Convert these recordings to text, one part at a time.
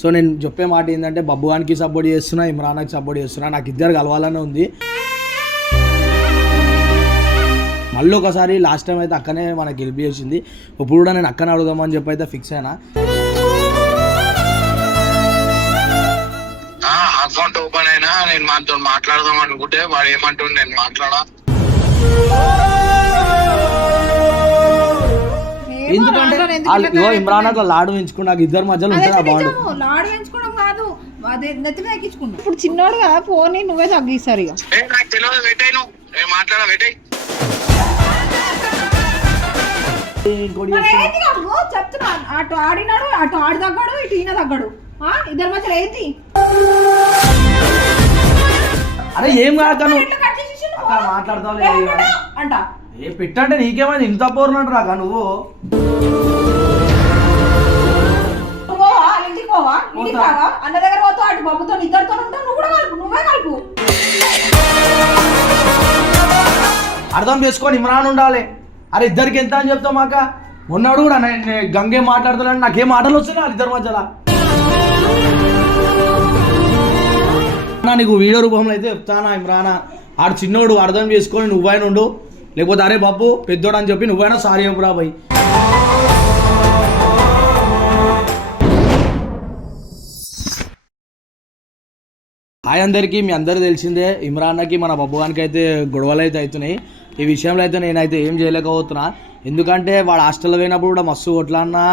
So నేను చెప్పే మాట ఏంటంటే బబ్బుగానికి సపోర్ట్ చేస్తున్నా, ఇమ్రాన్కి సపోర్ట్ చేస్తున్నా. నాకు ఇద్దరు కలవాలనే ఉంది. మళ్ళీ ఒకసారి లాస్ట్ టైం అయితే అక్కనే మనకి గెలిపి చేసింది. ఇప్పుడు కూడా నేను అక్కనే అడుగుదామని చెప్పి అయితే ఫిక్స్ అయినా. అకౌంట్ ఓపెన్ అయినా నేను మనతో మాట్లాడదాం అనుకుంటే వాడు ఏమంటుండే నేను మాట్లాడా. ఎందుకంటే ఇమ్రాన్ అట్లా లాడు పెంచుకుని నాకు ఇద్దరు మధ్యలో ఉంటుంది బాగుండు. లాడు పెంచుకోవడం కాదు, అదే నెత్తి తగ్గించుకున్నా. ఇప్పుడు చిన్నోడు కదా, ఫోన్ నువ్వే తగ్గిస్తారు. ఇక నాకు తెలియదు, పెట్టాయి నువ్వు నేను మాట్లాడా పెట్టాయి. చెప్తున్నా, అటు ఆడినాడు, అటు ఆడి తగ్గాడు, ఇటు ఈయన తగ్గాడు. ఇద్దరు మధ్యలో ఏంటి? అరే ఏం కాక మాట్లాడతావు అంట ఏ పెట్టంటే నీకేమైంది? ఇంత పోరునంటు రాక నువ్వు అన్న దగ్గర పోతావు, అటు బాబుతో ఇద్దరితో ఉంటావు. నువ్వు కూడా కలుపు, నువ్వే కలుపు. అర్థం చేసుకొని ఇమ్రాన్ ఉండాలి. అరే ఇద్దరికి ఎంత అని చెప్తావు మాక? ఉన్నాడు కూడా గంగే మాట్లాడుతున్నాడు, నాకేం మాటలు వస్తున్నాయి ఇద్దరి మధ్యలో. నీకు వీడియో రూపంలో అయితే చెప్తానా ఇమ్రానా, ఆడు చిన్నోడు అర్థం చేసుకొని నువ్వైనా ఉండు, లేకపోతే అరే బాబు పెద్దోడు అని చెప్పి నువ్వైనా సారీ చెప్పురా భయ్. హాయ్ అందరికీ, మీ అందరూ తెలిసిందే ఇమ్రాన్కి మన బబ్బుగానికి అయితే గొడవలు అయితే అవుతున్నాయి. ఈ విషయంలో అయితే నేనైతే ఏం చేయలేకపోతున్నా. ఎందుకంటే వాడు హాస్టల్లో పోయినప్పుడు కూడా మస్తు కొట్లాడినా,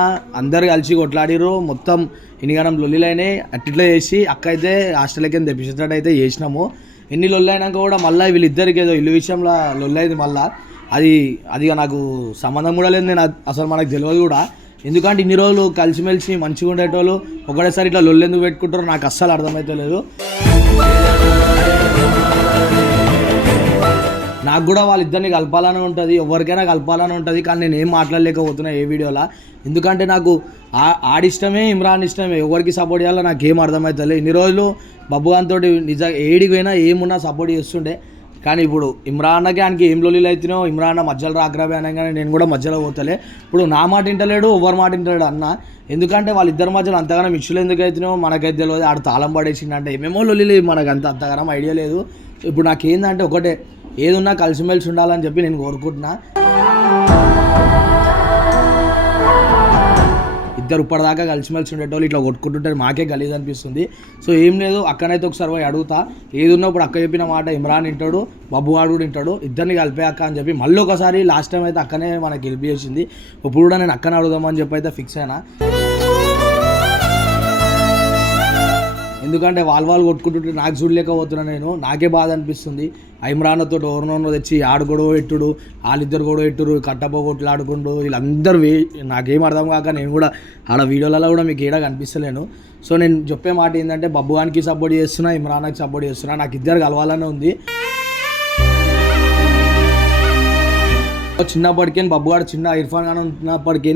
అందరు కలిసి కొట్లాడిరు, మొత్తం ఇన్నిగానం లొల్లిలైనాయి. అట్లా చేసి అక్క అయితే హాస్టల్కి తెప్పించేటట్టు అయితే చేసినాము. ఎన్ని లొల్లి అయినాక కూడా మళ్ళీ వీళ్ళిద్దరికి ఏదో ఇల్లు విషయంలో లొల్లి అయింది. మళ్ళీ అది నాకు సంబంధం కూడా లేదు, నేను అసలు మనకు తెలియదు కూడా. ఎందుకంటే ఇన్ని రోజులు కలిసిమెలిసి మంచిగా ఉండేటోళ్ళు ఒకటేసారి ఇట్లా లొల్లి ఎందుకు పెట్టుకుంటారో నాకు అస్సలు అర్థమైతే లేదు. నాకు కూడా వాళ్ళిద్దరిని కలపాలని ఉంటుంది, ఎవరికైనా కలపాలని ఉంటుంది. కానీ నేను ఏం మాట్లాడలేకపోతున్నా ఏ వీడియోలో. ఎందుకంటే నాకు ఆడిష్టమే, ఇమ్రాన్ ఇష్టమే, ఎవరికి సపోర్ట్ చేయాలో నాకు ఏం అర్థమవుతుంది. ఇన్ని రోజులు బబ్బుగాన్తో నిజంగా ఏడికి పోయినా ఏమున్నా సపోర్ట్ చేస్తుండే. కానీ ఇప్పుడు ఇమ్రాన్కి ఆయనకి ఏం లొల్లీలు అవుతున్నాయో, ఇమ్రాన్ మధ్యలో రాకరాబే అనగానే నేను కూడా మధ్యలో పోతలే. ఇప్పుడు నా మాట వింటలేడు, ఎవరి మాట వింటలేడు అన్న. ఎందుకంటే వాళ్ళిద్దరి మధ్యలో అంతగానో మిక్సులు ఎందుకు అవుతున్నాయో మనకైతే తెలియదు. ఆడు తాళం పడేసిందంటే ఏమేమో లొల్లి మనకు అంతగానం ఐడియా లేదు. ఇప్పుడు నాకేందంటే ఒకటే, ఏదున్నా కలిసిమెలిసి ఉండాలని చెప్పి నేను కోరుకుంటున్నా. ఇద్దరు ఇప్పటిదాకా కలిసిమెలిసి ఉండేటోళ్ళు ఇట్లా కొట్టుకుంటుంటే మాకే గలీజ్ అనిపిస్తుంది. సో ఏం లేదు, అక్కనైతే ఒకసారి పోయి అడుగుతా. ఏదున్నా ఇప్పుడు అక్క చెప్పిన మాట ఇమ్రాన్ వింటాడు, బబ్బువాడు కూడా వింటాడు, ఇద్దరిని కలిపే అక్క అని చెప్పి మళ్ళీ ఒకసారి లాస్ట్ టైం అయితే అక్కనే మనకి గెలిపి చేసింది. ఇప్పుడు కూడా నేను అక్కనే అడుగుదామని చెప్పి అయితే ఫిక్స్ అయినా. ఎందుకంటే వాళ్ళు కొట్టుకుంటుంటే నాకు చూడలేకపోతున్నా నేను, నాకే బాధ అనిపిస్తుంది. ఇమ్రాన్తో ఎవరినో తెచ్చి ఆడు గొడవ ఎట్టుడు, వాళ్ళిద్దరు గొడవ ఎట్టురు, కట్టపోగొట్లు ఆడుకుంటూ వీళ్ళందరూ నాకేం అర్థం కాక నేను కూడా ఆడ వీడియోలలో కూడా మీకు ఏడా కనిపిస్తలేను. సో నేను చెప్పే మాట ఏంటంటే బబ్బుగానికి సపోర్ట్ చేస్తున్నా, ఇమ్రాన్కి సపోర్ట్ చేస్తున్నా. నాకు ఇద్దరు కలవాలనే ఉంది. చిన్నప్పటికీ బబ్బుగాడు చిన్న ఇర్ఫాన్ ఖాన్ ఉన్నప్పటికీ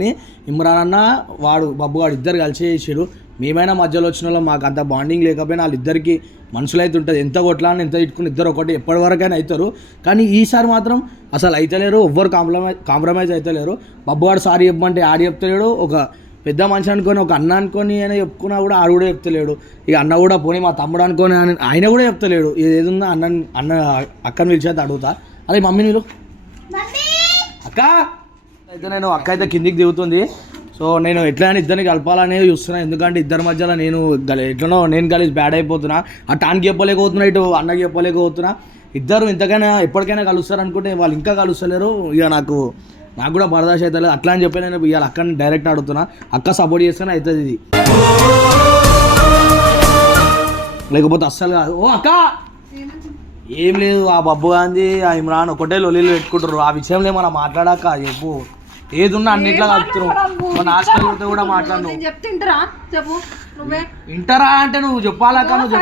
ఇమ్రాన్ అన్న వాడు బబ్బుగాడు ఇద్దరు కలిసి చేసారు. మేమైనా మధ్యలో వచ్చిన వాళ్ళు మాకు అంత బాండింగ్ లేకపోయినా వాళ్ళిద్దరికి మనుషులు అయితే ఉంటుంది. ఎంత కొట్లాడిని ఎంత ఇట్టుకుని ఇద్దరు ఒకటి ఎప్పటివరకైనా అవుతారు. కానీ ఈసారి మాత్రం అసలు అవుతలేరు, ఎవ్వరు కాంప్రమైజ్ అవుతలేరు. బబ్బుగాడు సారీ చెప్పమంటే ఆడి చెప్తలేడు, ఒక పెద్ద మనిషి అనుకొని ఒక అన్న అనుకొని ఆయన చెప్పుకున్నా కూడా ఆడు కూడా చెప్తలేడు. ఇక అన్న కూడా పోనీ మా తమ్ముడు అనుకొని ఆయన కూడా చెప్తలేడు. ఏదున్నా అన్న అక్కని పిలిచేది అడుగుతా. అదే మమ్మీ నీళ్ళు అక్క అయితే నేను అక్క అయితే కిందికి దిగుతుంది. సో నేను ఎట్లయినా ఇద్దరిని కలపాలనేది చూస్తున్నా. ఎందుకంటే ఇద్దరి మధ్యలో నేను ఎట్లనో నేను కలిసి బ్యాడ్ అయిపోతున్నా. అటు ఆనికి చెప్పలేకపోతున్నా, ఇటు అన్నకి చెప్పలేకపోతున్నా. ఇద్దరు ఇంతకైనా ఎప్పటికైనా కలుస్తారు అనుకుంటే వాళ్ళు ఇంకా కలుస్తలేరు. ఇక నాకు కూడా బరదాష్ అవుతలేదు. అట్లా అని చెప్పి నేను ఇవాళ అక్కని డైరెక్ట్ అడుగుతున్నా. అక్క సపోర్ట్ చేస్తేనే అవుతుంది ఇది, లేకపోతే అస్సలు కాదు. ఓ అక్క ఏం లేదు, ఆ బబ్బు గాంధీ ఆ ఇమ్రాన్ ఒకటే లొల్లీలు పెట్టుకుంటారు. ఆ విషయంలో మనం మాట్లాడాక చెప్పు, ఏదున్నా అన్నిట్లో కలుపుతున్నావు. మన హాస్టల్ కూడా మాట్లాడు. ఇంటరా అంటే నువ్వు చెప్పాలక్క, నువ్వు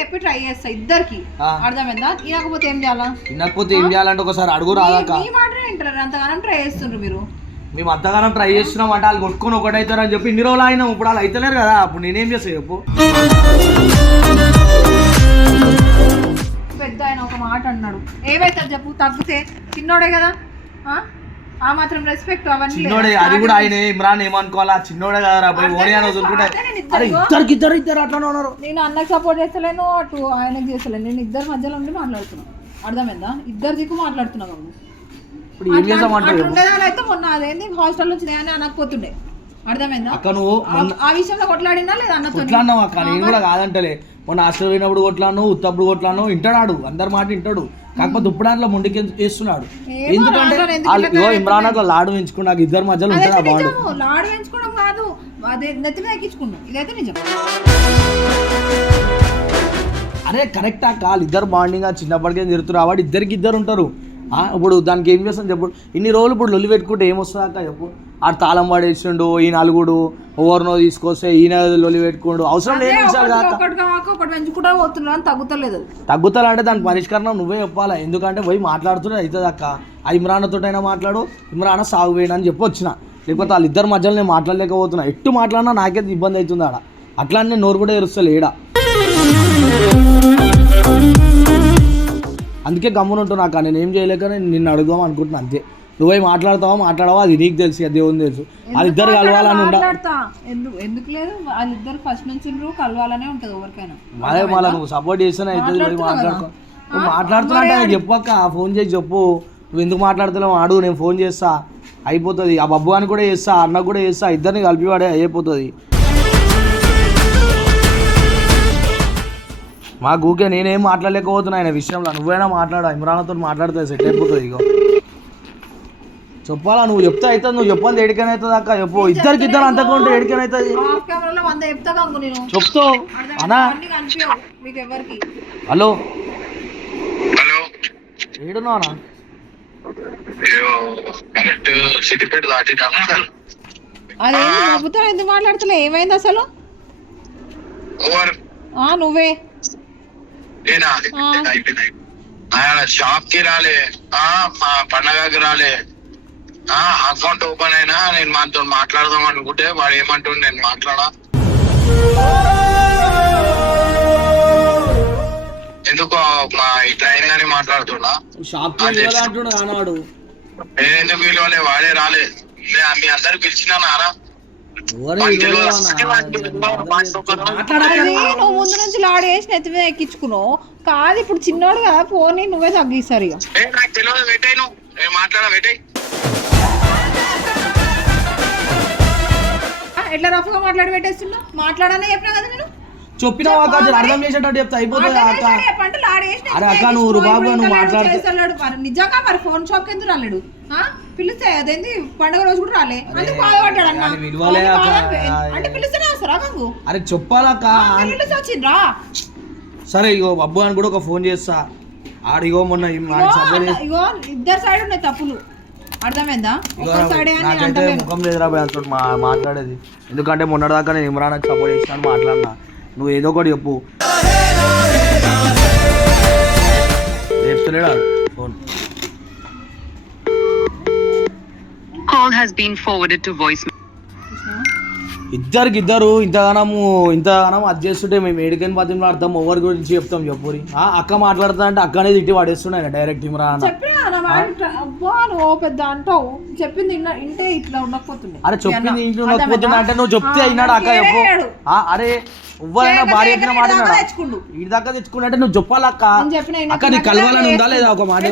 చెప్పి ట్రై చేస్తా ఇద్దరికి. అర్థమైందా? వినకపోతే ఏం చేయాలా? వినకపోతే ఏం చేయాలంటే ఒకసారి అడుగు రాదాక. అంతగానం ట్రై చేస్తుండ్రు మీరు. మేము అంతగానం ట్రై చేస్తున్నాం అంటే వాళ్ళు కొట్టుకొని ఒకటైతారు అని చెప్పి ఇన్ని రోజులు అయినాం. ఇప్పుడు వాళ్ళు అయితలేరు కదా, అప్పుడు నేనేం చేస్తా చెప్పు. పెద్ద ఆయన ఒక మాట అన్నాడు, ఏమైతే చెప్పు, తగ్గితే చిన్నోడే కదా. ఆ మాత్రం రెస్పెక్ట్ అవన్నీ చిన్నోడే అది కూడా ఆయన ఇమ్రాన్ ఏమనుకోవాలా చిన్నోడే కదా పోయి ఓని అని వదులుకుంటే అరే ఇద్దరు అట్లానే ఉన్నారు. నేను అన్నకు సపోర్ట్ చేస్తలేను అటు ఆయనకు చేస్తలేను, నేను ఇద్దరు మధ్యలో ఉండి మాట్లాడుతున్నాను. అర్థమైందా? ఇద్దరు దిక్కు మాట్లాడుతున్నావు. ఇప్పుడు ఏం చేద్దామంటావు? అయితే మొన్న అదేంది హాస్టల్ నుంచి నేను అనకపోతుండే. అర్థమైందా? అక్క నువ్వు ఆ విషయంలో కొట్లాడినా లేదా అన్నతో? కొట్లాడినావు అక్క, నేను కూడా కాదంటలే. మొన్న హాస్టల్ పోయినప్పుడు కొట్లాను, ఉత్తప్పుడు కొట్లాను, వింటాడు అందరి మాట వింటాడు. కాకపోతే ఇప్పుడు దాంట్లో ముందుకి వేస్తున్నాడు. ఎందుకంటే ఇమ్రాన్ అట్లా లాడు పెంచుకుని నాకు ఇద్దరు మధ్యలో ఉంటాడు. బాగుండు లాడు పెంచుకోవడం కాదు, అదే నెత్తిన ఎక్కించుకున్నాం. ఇదైతే నిజం. అరే కరెక్ట్ అక్క, వాళ్ళిద్దరు బాండింగ్ చిన్నప్పటికే తిరుగుతారు. వాడు ఇద్దరికి ఇద్దరు ఉంటారు. ఇప్పుడు దానికి ఏం చేస్తాను చెప్పు. ఇన్ని రోజులు ఇప్పుడు లొల్లి పెట్టుకుంటే ఏమొస్తుంది అక్క చెప్పు. ఆడు తాళం పడేసిండు, ఈ నలుగుడు ఓవర్నో తీసుకొస్తే ఈయన లొల్లి పెట్టుకోండు. అవసరం లేని విషయాలు తగ్గుతాలంటే దాని పరిష్కారం నువ్వే చెప్పాలా. ఎందుకంటే పోయి మాట్లాడుతూనే అవుతుంది అక్క. ఆ ఇమ్రాన్తో అయినా మాట్లాడు, ఇమ్రాన్ సాగు వేయను అని చెప్పి వచ్చిన. లేకపోతే వాళ్ళిద్దరి మధ్యలో నేను మాట్లాడలేకపోతున్నా. ఎట్టు మాట్లాడినా నాకైతే ఇబ్బంది అవుతుంది ఆడ. అట్లా నేను నోరు కూడా ఎరుస్తలే ఈడ. అందుకే గమ్మున ఉంటున్నా అక్క. నేను ఏం చేయలేక నిన్ను అడుగుదాం అనుకుంటున్నా అంతే. నువ్వే మాట్లాడవా అది నీకు తెలిసి అది దేవుని తెలుసు. వాళ్ళిద్దరు కలవాలని ఎందుకు లేదు, వాళ్ళిద్దరు ఫస్ట్ నుంచి కలవాలనే ఉంటుంది ఎవరికైనా. అదే మళ్ళీ నువ్వు సపోర్ట్ చేస్తేనే అవుతుంది. పోయి మాట్లాడుకో. నువ్వు మాట్లాడుతున్నా అంటే నాకు చెప్పు అక్క, ఫోన్ చేసి చెప్పు. నువ్వు ఎందుకు మాట్లాడుతున్నావు అడుగు, నేను ఫోన్ చేస్తా అయిపోతుంది. ఆ బబ్బు అని కూడా చేస్తా, అన్నకు కూడా చేస్తా, ఇద్దరిని కలిపివాడే అయిపోతుంది. మా ఊకే నేనేం మాట్లాడలేకపోతున్నా ఆయన విషయంలో. నువ్వైనా మాట్లాడు, ఇమ్రాన్తో మాట్లాడితే సెట్ అయిపోతుంది. ఇగో చెప్పాలా, నువ్వు చెప్తే అవుతుంది. నువ్వు చెప్పండి ఏడికైనా అవుతుంది అక్క. చెప్పు ఇద్దరికి ఇద్దరు అంతకుంటే ఏడికైనా అవుతుంది. చెప్తావు అన్నా. హలో హలో ఏడున్నావు అన్నా? సిద్దిపేట దాటినా. అదే ప్రభుత్వం ఎందుకు మాట్లాడుతున్నా? ఏమైంది అసలు? నువ్వే షాప్ కి రాలే, మా పండగకి రాలే. అకౌంట్ ఓపెన్ అయినా నేను మాతో మాట్లాడదాం అనుకుంటే వాడు ఏమంటుండే నేను మాట్లాడా. ఎందుకు ఇట్లా అయిందని మాట్లాడుతున్నా. నేను ఎందుకు పిలవలే, వాడే రాలే. మీ అందరు పిలిచినారా? నువ్వు ముందు నుంచి లాడ్ వేసి నెత్తి మీద ఎక్కించుకున్నావు కాదు. ఇప్పుడు చిన్నోడు కదా, పోనీ నువ్వే తగ్గిస్తారు. ఇక నాకు తెలియదు, పెట్టాయి నువ్వు మాట్లాడా పెట్టాయి. ఎట్లా రఫ్ గా మాట్లాడి పెట్టేస్తున్నా? మాట్లాడనే చెప్పినా కదా నేను. చెప్పినా అర్థం చేసేటట్టు చెప్తా అయిపోతుంది అక్క. అరే అక్క నువ్వు రుబాబుగా నువ్వు మాట్లాడు. నిజంగా మరి ఫోన్ షాప్ కి ఎందుకు రాలేడు? పిలిస్తే అదేంది పండుగ రోజు కూడా రాలే, అందుకు బాధపడ్డాడు అన్న. అంటే పిలిస్తేనే వస్తారా నాకు? అరే చెప్పాలక్క, వచ్చిండ్రా. సరే ఇగో అబ్బు అని కూడా ఒక ఫోన్ చేస్తా. ఆడిగో మొన్న ఇగో ఇద్దరు సైడ్ ఉన్నాయి తప్పులు. అర్థమైందా? నాకైతే ముఖం లేదురా అంత మాట్లాడేది. ఎందుకంటే మొన్నటిదాకా నేను ఇమ్రాన్కి సపోర్ట్ చేస్తాను మాట్లాడినా. నువ్వు ఏదో ఒకటి చెప్పు. చెప్తలేడా phone? Call has been forwarded to voice. ఇద్దరు ఇంతగానం అది చేస్తుంటే మేము ఏడికని పద్ధతిలో అర్థం ఎవరి గురించి చెప్తాం చెప్పురి. అక్క మాట్లాడుతా అంటే అక్కనే తిట్టి వాడేస్తున్నాయి డైరెక్ట్ ఇమ్రాన్. పెద్ద అంటావు, చెప్పింది ఇంటే ఇట్లా ఉండకపోతుంది. అరే చెప్పింది ఇంట్లో ఉండకపోతున్నా అంటే నువ్వు చెప్తే అయినాడు అక్క చెప్పు. అరే ఎవ్వరైనా భార్య చెప్పిన మాట ఈ దాకా తెచ్చుకున్నట్టే నువ్వు చెప్పాలి అక్క. అక్క నీకు కలవాలని ఉందా లేదా ఒక మాట?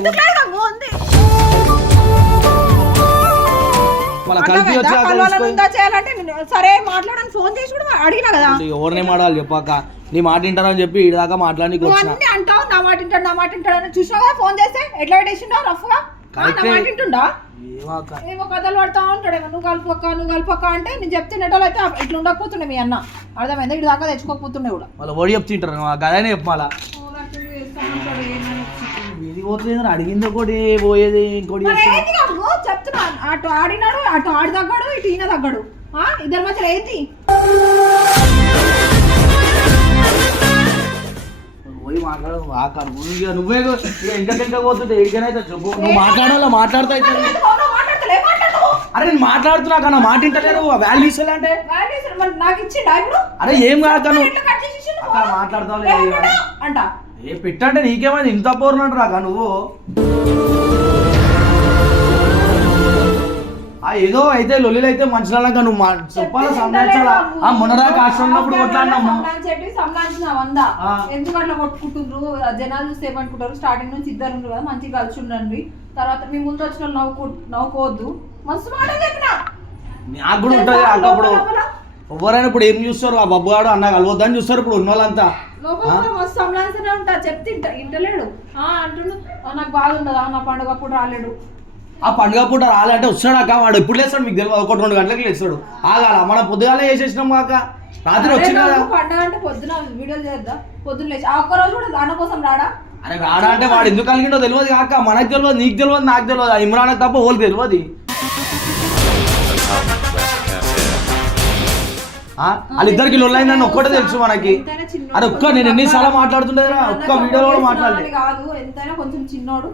సరే మాట్లాడని ఫోన్ చేసి కూడా అడిగినా కదా. ఎవరిని మాట్లాడాలి చెప్పాక, నీ మాట వింటారని చెప్పి ఈ దాకా మాట్లాడి అంటావు. నా మాట వింటాడు అని చూసినా కదా ఫోన్ చేస్తే ఎట్లా పెట్టేసిండో రఫ్ గా. వింటుండా ఏమో కథలు పడతా ఉంటాడు. నువ్వు కలుపక్క అంటే నేను చెప్తే నెటలు అయితే ఇట్లా ఉండకపోతుండే మీ అన్న. అర్థమైందా? ఇటు దాకా తెచ్చుకోకపోతుండే కూడా. వాళ్ళు ఓడి చెప్తుంటారు గదనే చెప్పాలా. ఇది పోతుంది అడిగింది ఒకటి పోయేది ఇంకోటి చెప్తున్నా. అటు ఆడినాడు, అటు ఆడి తగ్గాడు, ఇటు ఈయన తగ్గాడు. ఇద్దరి మధ్యలో ఏంటి? పోయి మాట్లాడు. నువ్వే ఇంకా పోతుంటే ఎడికైనా చెప్పు. నువ్వు మాట్లాడాలో మాట్లాడుతా. అరే నేను మాట్లాడుతున్నా కన్నా మాట వింటలేరు. వాల్యూ ఇస్తా అంటే నాకు ఇచ్చిండా ఇప్పుడు? అరే ఏం కాదు అక్క మాట్లాడతావు అంట. ఏ పెట్టంటే నీకేమైంది ఇంత పోరునంటు రాక నువ్వు. ఏదో అయితే లొల్లిలు అయితే మనుషులన్నాక నువ్వు చెప్పాలా సంబంధించాలా మొన్నదాకా ఆశ్రమం ఉన్నప్పుడు కొట్లాడినాము ఎందుకు అట్లా కొట్టుకుంటున్నారు జనాలు చూస్తే ఏమనుకుంటారు స్టార్టింగ్ నుంచి ఇద్దరు ఉన్నారు కదా మంచిగా కలిసి ఉండండి తర్వాత మీ ముందు వచ్చిన నవ్వుకోవద్దు మస్తు మాట చెప్పిన నాకు కూడా ఉంటుంది అప్పుడు ఎవరైనా ఇప్పుడు ఏం చూస్తారు ఆ బబ్బుగాడు అన్న కలవద్దని చూస్తారు ఇప్పుడు ఉన్న వాళ్ళంతా మస్తు సంలాన్సనే ఉంటా చెప్తే ఇంటలేడు అంటుండు నాకు బాధ ఉండదా నా పండుగ అప్పుడు రాలేడు ఆ పండుగ పూట రాలంటే వస్తాడాక వాడు ఎప్పుడు లేస్తాడు మీకు తెలియదు 1-2 గంటలకు లేస్తాడు ఆగాల మనం పొద్దుగాలే వేసేసినాం కాక రాత్రి వచ్చిన పండుగ అంటే పొద్దున వీడియోలు చేద్దా పొద్దున్న లేచి ఆ ఒక్కరోజు కూడా దాని కోసం రాడా అరే రాడా అంటే వాడు ఎందుకు కలిగిండో తెలియదు కాక మనకు తెలియదు నీకు తెలియదు నాకు తెలియదు ఇమ్రాన్ తప్ప ఓళ్ళు తెలియదు వాళ్ళిద్దరికి లొల్లైందని ఒక్కటే తెలుసు మనకి అది ఒక్క నేను ఎన్నిసార్లు మాట్లాడుతుండేరా ఒక్క వీడియోలో కూడా మాట్లాడలేదు కాదు ఎంతైనా కొంచెం చిన్నోడు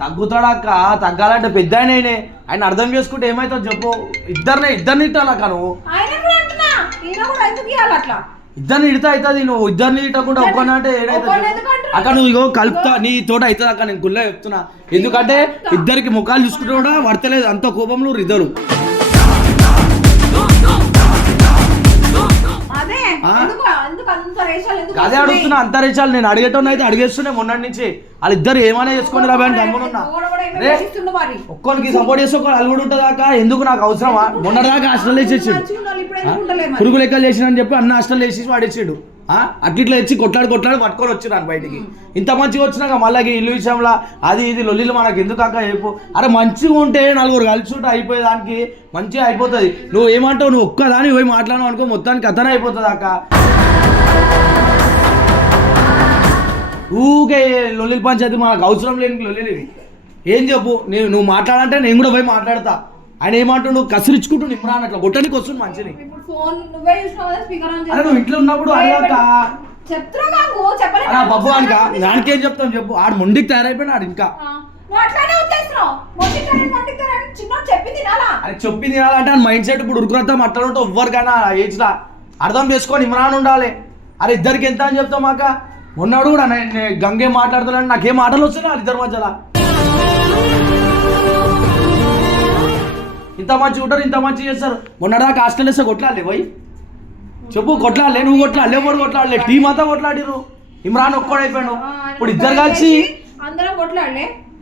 తగ్గుతాడక్క తగ్గాలంటే పెద్ద ఆయన అర్థం చేసుకుంటే ఏమైతుందో చెప్పు ఇద్దరిని ఇట్టాలక్క నువ్వు ఇద్దరిని ఇడితే అవుతుంది నువ్వు ఇద్దరిని ఇట్టకుండా ఒక్కనే అంటే ఏడైతుంది అక్క నువ్వు ఇగో కలుపుతా నీ తోట అవుతుంది అక్క నేను గుళ్ళ చెప్తున్నా ఎందుకంటే ఇద్దరికి ముఖాలు చూసుకుంటే కూడా పడతలేదు అంత కోపంలో ఇద్దరు అదే అడుగుతున్నా అంత రేషాలు నేను అడిగేటోని అయితే అడిగేస్తున్నా మొన్నటి నుంచి వాళ్ళిద్దరు ఏమైనా చేసుకొని రాబోయే గమ్మునున్నా ఒక్కరికి సపోర్ట్ చేస్తే ఒక అలుగుడు ఉంటుందాకా ఎందుకు నాకు అవసరమా మొన్నటిదాకా హాస్టల్ వేసేసాడు పురుగు లెక్కలు చేసిన అని చెప్పి అన్న హాస్టల్ వేసేసి వాడేసాడు అట్లా వచ్చి కొట్లాడి పట్టుకొని వచ్చినాను బయటికి ఇంత మంచిగా వచ్చినాక మళ్ళీ ఇల్లు విషయంలో అది ఇది లొల్లిలు మనకు ఎందుకు అక్క చెప్పు అరే మంచిగా ఉంటే 4 కలిసి ఉంటే అయిపోయేదానికి మంచిగా అయిపోతుంది నువ్వు ఏమంటావు నువ్వు ఒక్కదాని పోయి మాట్లాడవు అనుకో మొత్తానికి అతనే అయిపోతుంది అక్క ఊకే లొల్లి పంచాయతీ మనకు అవసరం లేని లొల్లిలు ఏం చెప్పు నువ్వు మాట్లాడంటే నేను కూడా పోయి మాట్లాడతా ఆయన ఏమంటుండు కసిరించుకుంటూ ఇమ్రాన్ అట్లా కొట్టడానికి వస్తుంది మంచిని అరే నువ్వు ఇంట్లో ఉన్నప్పుడు అడగాక బబ్బు అనక దానికేం చెప్తాం చెప్పు ఆడు మొండికి తయారైపోయినా ఆడు ఇంకా అరే చెప్పి తినాలంటే మైండ్ సెట్ ఇప్పుడు ఉరుకురద్దాం అట్లా ఉంటే ఎవ్వరికైనా ఏజ్ లా అర్థం చేసుకొని ఇమ్రాన్ ఉండాలి అరే ఇద్దరికి ఎంత అని చెప్తాం అక్క మొన్నాడు కూడా నేను గంగే మాట్లాడుతున్నాను నాకేం మాటలు వస్తున్నాయి ఇద్దరి మధ్యలో ఇంత మంచి ఉంటారు ఇంత మంచి చేస్తారు మొన్నదాకా హాస్టల్ వేస్తే కొట్లాడలే పోయి చెప్పు కొట్లాడలే నువ్వు కొట్లాడలే ఎవరు కొట్లాడలే టీం అంతా కొట్లాడిరు ఇమ్రాన్ ఒక్కడైపోయాడు ఇప్పుడు ఇద్దరు కలిసి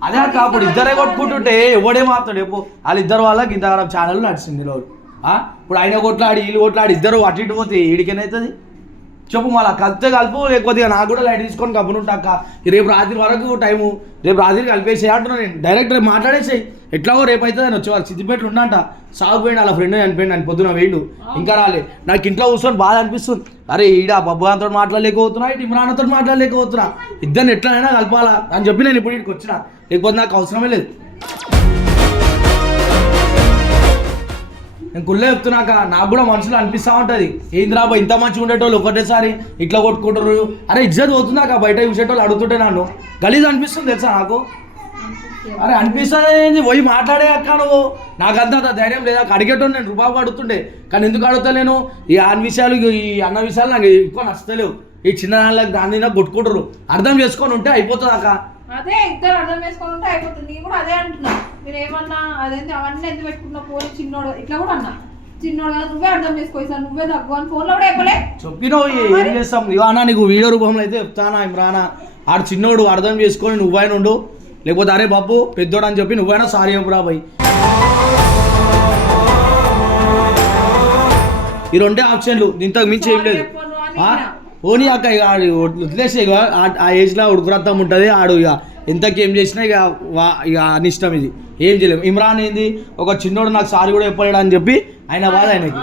అదే అక్క ఇప్పుడు ఇద్దరే కొట్టుకుంటుంటే ఎవడే మాత్రం చెప్పు వాళ్ళిద్దరు వాళ్ళకి ఇంత ఛానల్ నడిచింది రోజు ఇప్పుడు ఆయన కొట్లాడి వీళ్ళు కొట్లాడి ఇద్దరు అటు ఇటు పోతే ఈడికేనవుతుంది చెప్పు మళ్ళీ కలిపితే కలుపు లేకపోతే నాకు కూడా లైట్ తీసుకొని కప్పునుంటాక రేపు రాత్రి వరకు టైము రేపు రాత్రి కలిపేసి అంటున్నా నేను డైరెక్ట్ రేపు మాట్లాడేసాయి ఎట్లాగో రేపు అవుతుంది అని వచ్చేవాళ్ళు సిద్దిపేటలు ఉన్నంట సాగుపోయింది వాళ్ళ ఫ్రెండ్ చనిపోయింది అని పొద్దున వేయండు ఇంకా రాలే నాకు ఇంట్లో కూర్చొని బాధ అనిపిస్తుంది అరే ఈడ బబ్బుగాంతో మాట్లాడలేకపోతున్నా ఇటు ఇమ్రాన్తో మాట్లాడలేకపోతున్నా ఇద్దరిని ఎట్లయినా కలపాలా అని చెప్పి నేను ఇప్పుడు ఇక్కడికి వచ్చిన లేకపోతే నాకు అవసరమే లేదు నేను కుళ్ళే చెప్తున్నాక నాకు కూడా మనసులో అనిపిస్తూ ఉంటుంది ఏంది రాబో ఇంత మంచిగా ఉండేటోళ్ళు ఒకటేసారి ఇట్లా కొట్టుకుంటారు అరే ఇజ్జత్ పోతుందాక బయట చూసేటోళ్ళు అడుగుతుంటే నన్ను గలీజ్ అనిపిస్తుంది తెలుసా నాకు అరే అనిపిస్తుంది పోయి మాట్లాడే అక్క నువ్వు నాకంత ధైర్యం లేదా అడిగేటోళ్ళు నేను రూపాయి అడుగుతుండే కానీ ఎందుకు అడుగుతలేను ఈ విషయాలు ఈ అన్న విషయాలు నాకు ఎక్కువ నచ్చలేవు ఈ చిన్న దానికి దాని నాకు కొట్టుకుంటారు అర్థం చేసుకొని ఉంటే అయిపోతుంది అక్క అదే ఇద్దరు అర్థం చేసుకొని ఉంటే అయిపోతుంది నేను కూడా అదే అంటున్నా మీరు ఏమన్నా అదేంటి అవన్నీ ఎందుకు పెట్టుకున్నా ఫోన్ చిన్నోడు ఇట్లా కూడా అన్నా చిన్నోడు కదా నువ్వే అర్థం చేసుకో సార్ నువ్వే తక్కువ అని ఫోన్లో కూడా చెప్పలే చెప్పినావు ఏం చేస్తాం ఇవానా నీకు వీడియో రూపంలో అయితే చెప్తానా ఇమ్రానా ఆడు చిన్నోడు అర్థం చేసుకొని నువ్వైనా ఉండు లేకపోతే అరే బాబు పెద్దోడు అని చెప్పి నువ్వైనా సారీ చెప్పురా బాయ్ ఈ 2 ఆప్షన్లు ఇంతకు మించి ఏం లేదు ఓనీ అక్క ఇక వదిలేసే ఇక ఆ ఏజ్లో ఉడుకురత్తం ఉంటుంది ఆడు ఇక ఎంతకి ఏం చేసినా ఇక అనిష్టం ఇది ఏం చేయలేము ఇమ్రాన్ ఏంది ఒక చిన్నోడు నాకు సారీ కూడా చెప్పలేడు అని చెప్పి ఆయన బాధ ఆయనకి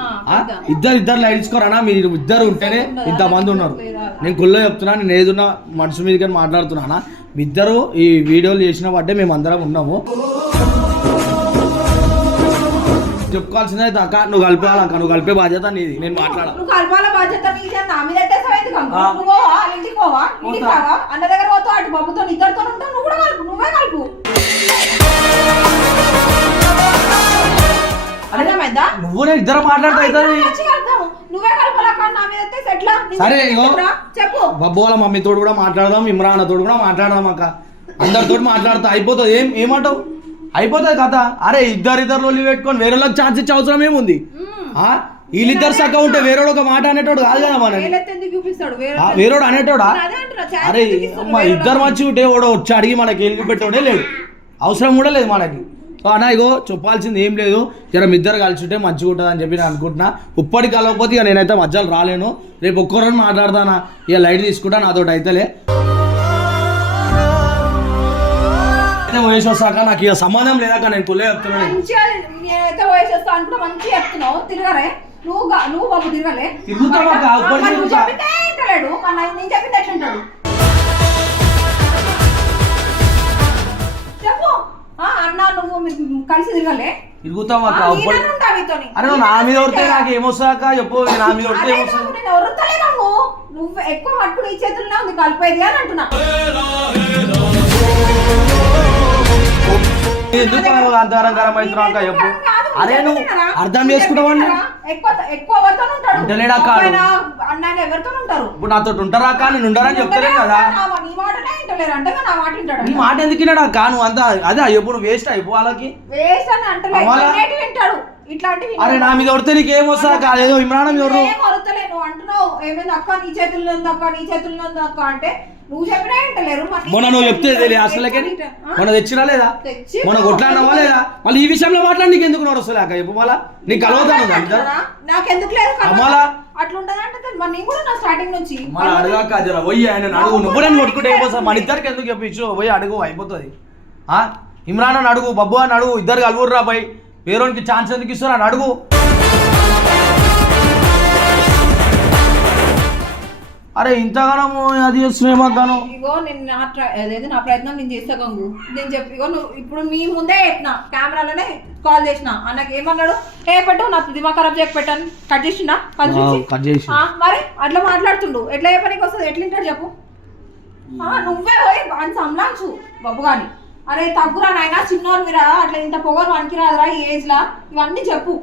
ఇద్దరు లైట్ తీసుకోరానా మీరు ఇద్దరు ఉంటేనే ఇంతమంది ఉన్నారు నేను కుల్లో చెప్తున్నా నేను ఏదున్నా మనసు మీద కానీ మాట్లాడుతున్నానా మీ ఇద్దరు ఈ వీడియోలు చేసిన బట్టే మేము అందరం ఉన్నాము చెప్పుకోవాల్సిందే అక్క నువ్వు కలిపేవాళ్ళక్క నువ్వు కలిపే బాధ్యత నీది నేను మాట్లాడాలి అన్న దగ్గర పోతావు అటు బాబుతో ఇద్దరితో ఉంటావు నువ్వు కూడా కలుపు నువ్వే కలుపు నువ్వు నేను ఇద్దరు మాట్లాడుతా నువ్వే కలపాలక్క నా మీద ఎట్లా సరే చెప్పు బబ్బు వాళ్ళ మమ్మీతో కూడా మాట్లాడదాం ఇమ్రాన్ తోడు కూడా మాట్లాడదాం అక్క అందరితో మాట్లాడతా అయిపోతుంది ఏమంటావు అయిపోతుంది కథ. అరే ఇద్దరు లొల్లి పెట్టుకొని వేరే వాళ్ళకి ఛాన్స్ ఇచ్చే అవసరం ఏముంది? వీళ్ళిద్దరు సక్క ఉంటే వేరేడు ఒక మాట అనేటోడు కాదు కదా మన చూపిస్తాడు వేరేడు అనేటోడా? అరే ఇద్దరు మంచి ఉంటే ఓడో వచ్చి అడిగి మనకి వెళ్ళి పెట్టోడే లేదు, అవసరం కూడా లేదు మనకి. సో అన్న ఇగో చెప్పాల్సింది ఏం లేదు, జర మీ ఇద్దరు కలిసి ఉంటే మంచిగా ఉంటుంది అని చెప్పి నేను అనుకుంటున్నా. ఇప్పటికి కలవకపోతే ఇక నేనైతే మధ్యలో రాలేను, రేపు ఒక్కరోజు మాట్లాడతానా, ఇక లైట్ తీసుకుంటా, నాతోటి అయితేలే వయసు వస్తాక నాకు ఇక సంబంధం లేదాక నేను పుల్లే చెప్తున్నాను. మంచిగా నేనైతే వయసు వస్తా అనుకుంటా, మంచిగా చెప్తున్నావు. తిరగలే నువ్వు బాబు తిరగలే, తిరుగుతావా? నేను చెప్పిందే ఏంటలేడు, నేను చెప్పింది ఎట్లుంటాడు చెప్పు. అన్నా నువ్వు కలిసి తిరగలే, తిరుగుతావా? అరే నువ్వు నా మీద కొడితే నాకు ఏమొస్తాక చెప్పు, నా మీద కొడితే ఏమొస్తుంది? నేను ఎవరుతలేను, నువ్వు ఎక్కువ మట్టుడు ఈ చేతుల్లో ఉంది కలిపేది అని అంటున్నా. ఎందుకు అంతరంకరం అవుతున్నావు చెప్పు. అరే నువ్వు అర్థం చేసుకుంటావని ఉంటలేడా కాదు, ఇప్పుడు నాతో ఉంటారా అక్క, నేను ఉంటారని చెప్తలేను కదా. నీ మాట ఎందుకు విన్నాడు అక్క? నువ్వు అంతా అదే ఎప్పుడు వేస్ట్ అయిపో వాళ్ళకి. అరే నా మీద కొడితే నీకు ఏం వస్తా అక్క? అదేదో ఇమ్రాన్ ఎవరు అంటున్నావు, ఏమైంది అక్క నీ చేతుల్లో ఉంది అక్క, నీ చేతుల్లో ఉంది అక్క అంటే నువ్వు చెప్పినా ఏంటలేరు. మొన్న నువ్వు చెప్తే అసలుకే మొన్న తెచ్చినా లేదా, మొన్న కొట్లాడినావా లేదా? మళ్ళీ ఈ విషయంలో మాట్లాడి నీకు ఎందుకు నడుస్తలే అక్క చెప్పు. మళ్ళా నీకు కలవతాను నాకెందుకు లేదు మళ్ళా అట్లుంటదంటే నేను కూడా నా స్టార్టింగ్ నుంచి మళ్ళీ అడగాక జర పోయి ఆయన అడుగు, నువ్వు నేను కొట్టుకుంటే అయిపోతా. మన ఇద్దరికి ఎందుకు చెప్పించు, పోయి అడుగు అయిపోతుంది. ఇమ్రాన్ అని అడుగు, బబ్బు అని అడుగు, ఇద్దరు కలుగుర్రా పోయి, వేరేకి ఛాన్స్ ఎందుకు ఇస్తారు అని అడుగు. అరే ఇంతగానో అది చేస్తున్నాను ఇగో నేను నా ప్రయత్నం నేను చేస్తా గంగు. నేను చెప్పి ఇగో నువ్వు ఇప్పుడు మీ ముందే చెప్పిన, కెమెరాలోనే కాల్ చేసిన అన్నకి ఏమన్నాడు, ఏ పెట్టు నా దిమాగ్ ఖరాబ్ చేయక పెట్టాను, కట్ చేసిండా కట్ చేసి మరి అట్లా మాట్లాడుతుండు, ఎట్లా చెప్పడానికి వస్తుంది, ఎట్లుంటాడు చెప్పు. నువ్వే పోయి అని సంలాంచు బాబు గాని, అరే తగ్గురా నాయన చిన్నోరు మీరా, అట్లా ఇంత పొగరు వనికి రాదురా ఈ ఏజ్ లా, ఇవన్నీ చెప్పు.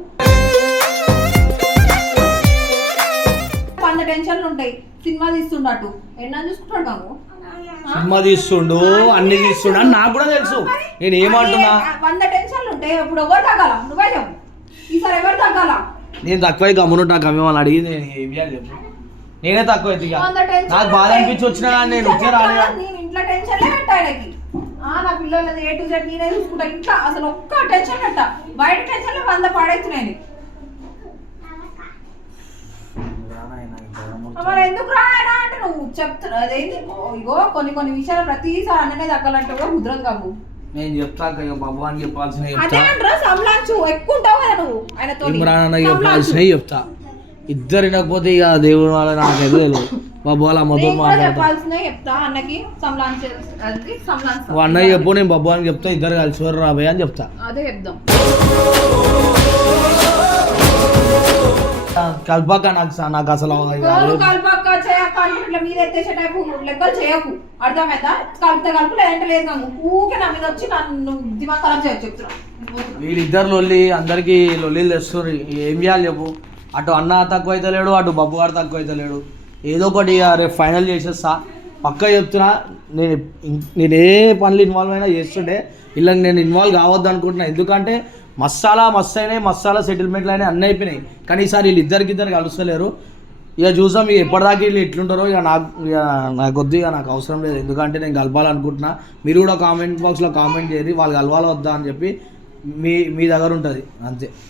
100 టెన్షన్లు ఉంటాయి, సినిమా తీస్తుండటు ఎన్నా చూసుకుంటాడు కాము, సినిమా తీస్తుండు అన్ని తీస్తుండు అని నాకు కూడా తెలుసు. నేను ఏమంటున్నా 100 టెన్షన్లు ఉంటాయి, ఇప్పుడు ఎవరు తగ్గాల నువ్వే చెప్పు, ఈసారి ఎవరు తగ్గాల? నేను తక్కువ గమ్మునుంటా, కమ్మి వాళ్ళు అడిగి నేను ఏం చేయాలి చెప్పు, నేనే తక్కువ అయితే నాకు బాధ అనిపించి వచ్చినా నేను వచ్చే రాలే. నేను ఇంట్లో టెన్షన్లే పెట్టా ఆయనకి, నా పిల్లలు A to Z నేనే చూసుకుంటా, ఇంట్లో అసలు ఒక్క టెన్షన్ పెట్టా, బయట టెన్షన్లు 100 పాడైతున్నాయి. మరి ఎందుకు రాయడా అంటే నువ్వు చెప్తున్నా అదేంటి, ఇగో కొన్ని విషయాలు ప్రతిసారి అన్ననే తగ్గాలంటే కూడా ముద్రం కాదు. నేను చెప్తా బాబు అని చెప్పాల్సిన అదే అంటారా సంలాంచు ఎక్కువ ఉంటావు కదా నువ్వు ఆయనతో, ఇమ్రాన్ చెప్పాల్సినవి చెప్తా. ఇద్దరు వినకపోతే ఇక దేవుడు వాళ్ళ నాకు ఎదురు తెలియదు బాబు వాళ్ళ అమ్మతో చెప్పాల్సినవి చెప్తా. అన్నకి సంలాంచ్ అన్నయ్య చెప్పు, నేను బాబు అని చెప్తా, ఇద్దరు కలిసి రాబోయే అని చెప్తా. అదే చెప్దాం. కల్పక నాకు అసలు కల్పక చేయక ఇట్లా మీద ఎత్తేసే టైపు లెక్కలు చేయకు, అర్థమైందా? కలిపితే కలుపు లేదంటే లేదు కాదు, ఊకే నా మీద వచ్చి నన్ను దిమాగ్ ఖరాబ్ చేయొచ్చు చెప్తున్నా. వీళ్ళిద్దరు లొల్లి అందరికి లొల్లిలు తెస్తారు, ఏం చేయాలి చెప్పు. అటు అన్న తక్కువ అయితే లేడు, అటు బబ్బు గారు తక్కువ అయితే లేడు, ఏదో ఒకటి రేపు ఫైనల్ చేసేస్తా పక్కా చెప్తున్నా. నేను ఏ పనులు ఇన్వాల్వ్ అయినా చేస్తుండే, ఇలా నేను ఇన్వాల్వ్ కావద్దు అనుకుంటున్నా. ఎందుకంటే మస్తు అయినాయి, మసాలా సెటిల్మెంట్లు అయినాయి, అన్నీ అయిపోయినాయి. కానీ ఈసారి వీళ్ళు ఇద్దరు కలుస్తలేరు. ఇక చూసాం ఇక ఎప్పటిదాకా వీళ్ళు ఎట్లుంటారో. ఇక నాకు వద్దు, ఇక నాకు అవసరం లేదు, ఎందుకంటే నేను కలపాలనుకుంటున్నా. మీరు కూడా కామెంట్ బాక్స్లో కామెంట్ చేయరు వాళ్ళు కలవాలా వద్దా అని చెప్పి, మీ దగ్గర ఉంటుంది అంతే.